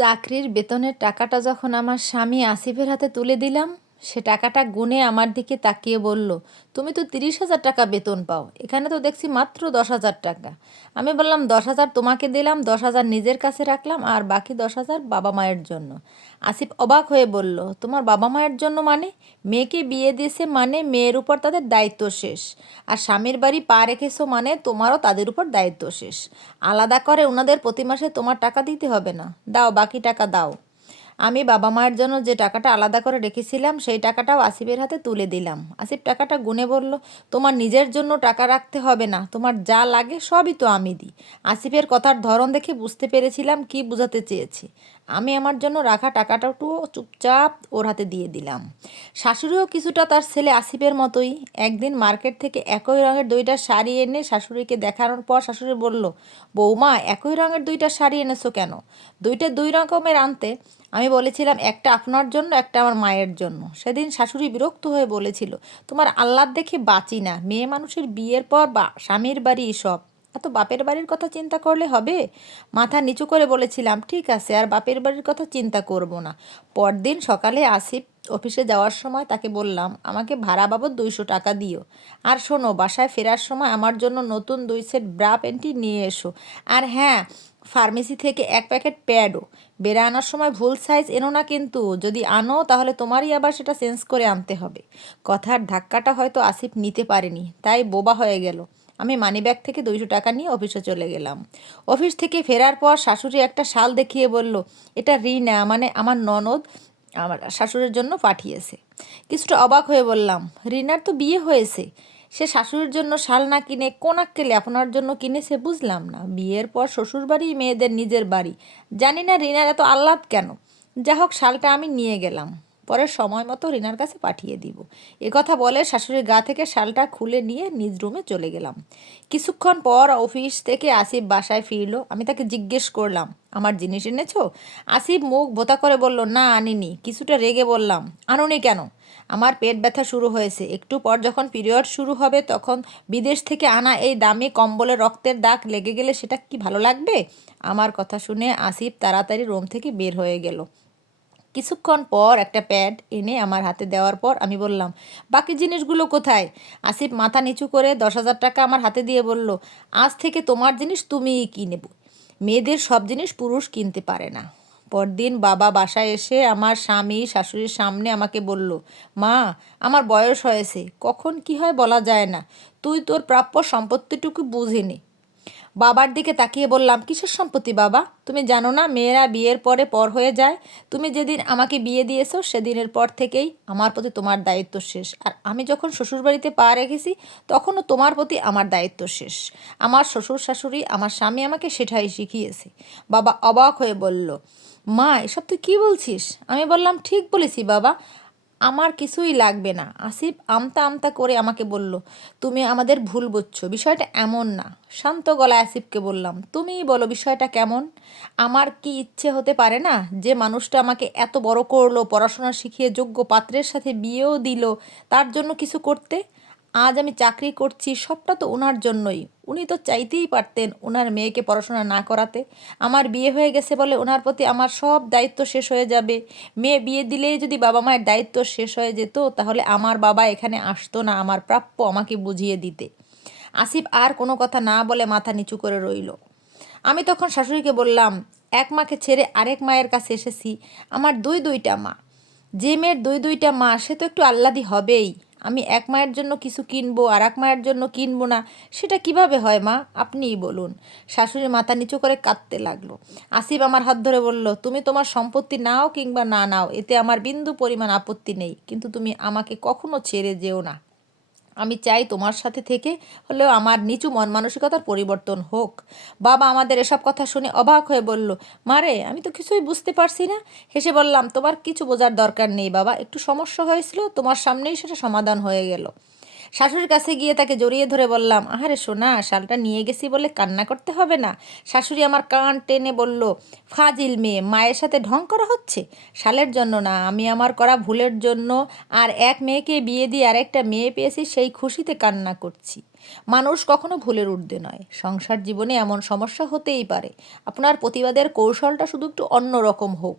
চাকরির বেতনের টাকাটা যখন আমার স্বামী আসিফের হাতে তুলে দিলাম, সে টাকাটা গুনে আমার দিকে তাকিয়ে বলল, তুমি তো 30,000 টাকা বেতন পাও, এখানে তো দেখছি মাত্র 10,000 টাকা। আমি বললাম, 10,000 তোমাকে দিলাম, 10,000 নিজের কাছে রাখলাম, আর বাকি 10,000 বাবা মায়ের জন্য। আসিফ অবাক হয়ে বলল, তোমার বাবা মায়ের জন্য মানে? মেয়েকে বিয়ে দিয়েছে মানে মেয়ের উপর তাদের দায়িত্ব শেষ, আর স্বামীর বাড়ি পা রেখেছো মানে তোমারও তাদের উপর দায়িত্ব শেষ। আলাদা করে ওনাদের প্রতি মাসে তোমার টাকা দিতে হবে না, দাও বাকি টাকা দাও। আমি বাবা মায়ের জন্য যে টাকাটা আলাদা করে রেখেছিলাম সেই টাকাটাও আসিফের হাতে তুলে দিলাম। আসিফ টাকাটা গুনে বলল, তোমার নিজের জন্য টাকা রাখতে হবে না, তোমার যা লাগে সবই তো আমি দিই। আসিফের কথার ধরন দেখে বুঝতে পেরেছিলাম কি বোঝাতে চেয়েছি। আমি আমার জন্য রাখা টাকাটাও চুপচাপ ওর হাতে দিয়ে দিলাম। শাশুড়িও কিছুটা তার ছেলে আসিফের মতোই। একদিন মার্কেট থেকে একই রঙের দুইটা শাড়ি এনে শাশুড়িকে দেখানোর পর শাশুড়ি বলল, বৌমা একই রঙের দুইটা শাড়ি এনেছো কেন? দুইটা দুই রকমের আনতে। আমি বলেছিলাম একটা আপনার জন্য, একটা আমার মায়ের জন্য। সেদিন শাশুড়ি বিরক্ত হয়ে বলেছিল, তোমার আহ্লাদ দেখে বাঁচি না, মেয়ে মানুষের বিয়ের পর স্বামীর বাড়ি সব, এত বাপের বাড়ির কথা চিন্তা করলে হবে? মাথা নিচু করে বলেছিলাম, ঠিক আছে, আর বাপের বাড়ির কথা চিন্তা করব না। পরদিন সকালে আসিফ অফিসে যাওয়ার সময় তাকে বললাম, আমাকে ভাড়া বাবদ 200 টাকা দিও। আর শোনো, বাসায় ফেরার সময় আমার জন্য নতুন 2 সেট ব্রা প্যান্টি নিয়ে এসো। আর হ্যাঁ, ফার্মেসি থেকে 1 প্যাকেট প্যাডও। বেড়ে আনার সময় ভুল সাইজ এনো না কিন্তু, যদি আনো তাহলে তোমারই আবার সেটা চেঞ্জ করে আনতে হবে। কথার ধাক্কাটা হয়তো আসিফ নিতে পারেনি, তাই বোবা হয়ে গেল। আমি মানিব্যাগ থেকে 200 টাকা নিয়ে অফিসে চলে গেলাম। অফিস থেকে ফেরার পর শাশুড়ি একটা শাল দেখিয়ে বলল, এটা রিনা মানে আমার ননদ আমার শাশুড়ির জন্য পাঠিয়েছে। কিছুটা অবাক হয়ে বললাম, রিনার তো বিয়ে হয়েছে, সে শাশুড়ির জন্য শাল না কিনে কোন আক্কেলে আপনার জন্য কিনেছে বুঝলাম না। বিয়ের পর শ্বশুরবাড়ি মেয়েদের নিজের বাড়ি, জানি না রিনার এত আহ্লাদ কেন। যা হোক, শালটা আমি নিয়ে গেলাম, পরে সময় মতো রিনার কাছে পাঠিয়ে দিব। কথা বলে শাশুড়ির গা থেকে শালটা খুলে নিয়ে নিজ রুমে চলে গেলাম। কিছুক্ষণ পর অফিস থেকে আসিফ বাসায় ফিরলো। আমি তাকে জিজ্ঞেস করলাম, আমার জিনিস এনেছো? আসিফ মুখ ভোতা করে বলল, না আনিনি। কিছুটা রেগে বললাম, আনোনি কেন? আমার পেট ব্যথা শুরু হয়েছে, একটু পর যখন পিরিয়ড শুরু হবে তখন বিদেশ থেকে আনা এই দামি কম্বলে রক্তের দাগ লেগে গেলে সেটা কি ভালো লাগবে? আমার কথা শুনে আসিফ তাড়াতাড়ি রুম থেকে বের হয়ে গেল। কিছুক্ষণ পর একটা প্যাড এনে আমার হাতে দেওয়ার পর আমি বললাম, বাকি জিনিসগুলো কোথায়? আসিফ মাথা নিচু করে 10,000 টাকা আমার হাতে দিয়ে বলল, আজ থেকে তোমার জিনিস তুমিই কিনে। মেয়েদের সব জিনিস পুরুষ কিনতে পারে না। পরদিন বাবা বাসায় এসে আমার স্বামী শাশুড়ির সামনে আমাকে বলল, মা, আমার বয়স হয়েছে, কখন কি হয় বলা যায় না, তুই তোর প্রাপ্য সম্পত্তিটুকু বুঝে নে। বাবার দিকে তাকিয়ে বললাম, কিসের সম্পত্তি বাবা? তুমি জানো না মেয়েরা বিয়ের পরে পর হয়ে যায়? তুমি যেদিন আমাকে বিয়ে দিয়েছো সেদিনের পর থেকেই আমার প্রতি তোমার দায়িত্ব শেষ, আর আমি যখন শ্বশুরবাড়িতে পা রেখেছি তখনও তোমার প্রতি আমার দায়িত্ব শেষ। আমার শ্বশুর শাশুড়ি আমার স্বামী আমাকে সেটাই শিখিয়েছে। বাবা অবাক হয়ে বলল, মা এসব তুই কী বলছিস? আমি বললাম, ঠিক বলেছি বাবা, আমার কিছুই লাগবে না। আসিফ আমতা আমতা করে আমাকে বলল, তুমি আমাদের ভুল বুঝছো, বিষয়টা এমন না। শান্ত গলায় আসিফকে বললাম, তুমিই বলো বিষয়টা কেমন? আমার কি ইচ্ছে হতে পারে না যে মানুষটা আমাকে এত বড় করলো, পড়াশোনা শিখিয়ে যোগ্য পাত্রের সাথে বিয়েও দিল, তার জন্য কিছু করতে? আজ আমি চাকরি করছি সবটা তো ওনার জন্যই। উনি তো চাইতেই পারতেন ওনার মেয়েকে পড়াশোনা না করাতে। আমার বিয়ে হয়ে গেছে বলে ওনার প্রতি আমার সব দায়িত্ব শেষ হয়ে যাবে। মেয়ে বিয়ে দিলেই যদি বাবা মায়ের দায়িত্ব শেষ হয়ে যেত তাহলে আমার বাবা এখানে আসতো না আমার প্রাপ্য আমাকে বুঝিয়ে দিতে। আসিফ আর কোনো কথা না বলে মাথা নিচু করে রইল। আমি তখন শাশুড়িকে বললাম, এক মাকে ছেড়ে আরেক মায়ের কাছে এসেছি, আমার দুইটা মা। যে মেয়ের দুইটা মা সে তো একটু আহ্লাদি হবেই। আমি এক মায়ের জন্য কিছু কিনবো আর এক মায়ের জন্য কিনবো না, সেটা কিভাবে হয় মা, আপনিই বলুন। শাশুড়ি মাথা নিচু করে কাঁদতে লাগলো। আসিফ আমার হাত ধরে বলল, তুমি তোমার সম্পত্তি নাও কিংবা না নাও, এতে আমার বিন্দু পরিমাণ আপত্তি নেই, কিন্তু তুমি আমাকে কখনো ছেড়ে যেও না। আমি চাই তোমার সাথে থেকে হলেও আমার নিচু মন মানসিকতার পরিবর্তন হোক। বাবা আমাদের এসব কথা শুনে অবাক হয়ে বলল, মারে আমি তো কিছুই বুঝতে পারছি না। হেসে বললাম, তোমার কিছু বোঝার দরকার নেই বাবা, একটু সমস্যা হয়েছিল, তোমার সামনেই সেটা সমাধান হয়ে গেল। শাশুড়ির কাছে গিয়ে তাকে জড়িয়ে ধরে বললাম, আহারে সোনা, শালটা নিয়ে গেছি বলে কান্না করতে হবে না। শাশুড়ি আমার কান টেনে বলল, ফাজিল মেয়ে, মায়ের সাথে ঢং করা হচ্ছে। শালের জন্য না, আমি আমার করা ভুলের জন্য আর এক মেয়েকে বিয়ে দিয়ে আরেকটা মেয়ে পেয়েছি সেই খুশিতে কান্না করছি। মানুষ কখনো ভুলের ঊর্ধ্বে নয়। সংসার জীবনে এমন সমস্যা হতেই পারে, আপনার প্রতিবাদের কৌশলটা শুধু একটু অন্য রকম হোক।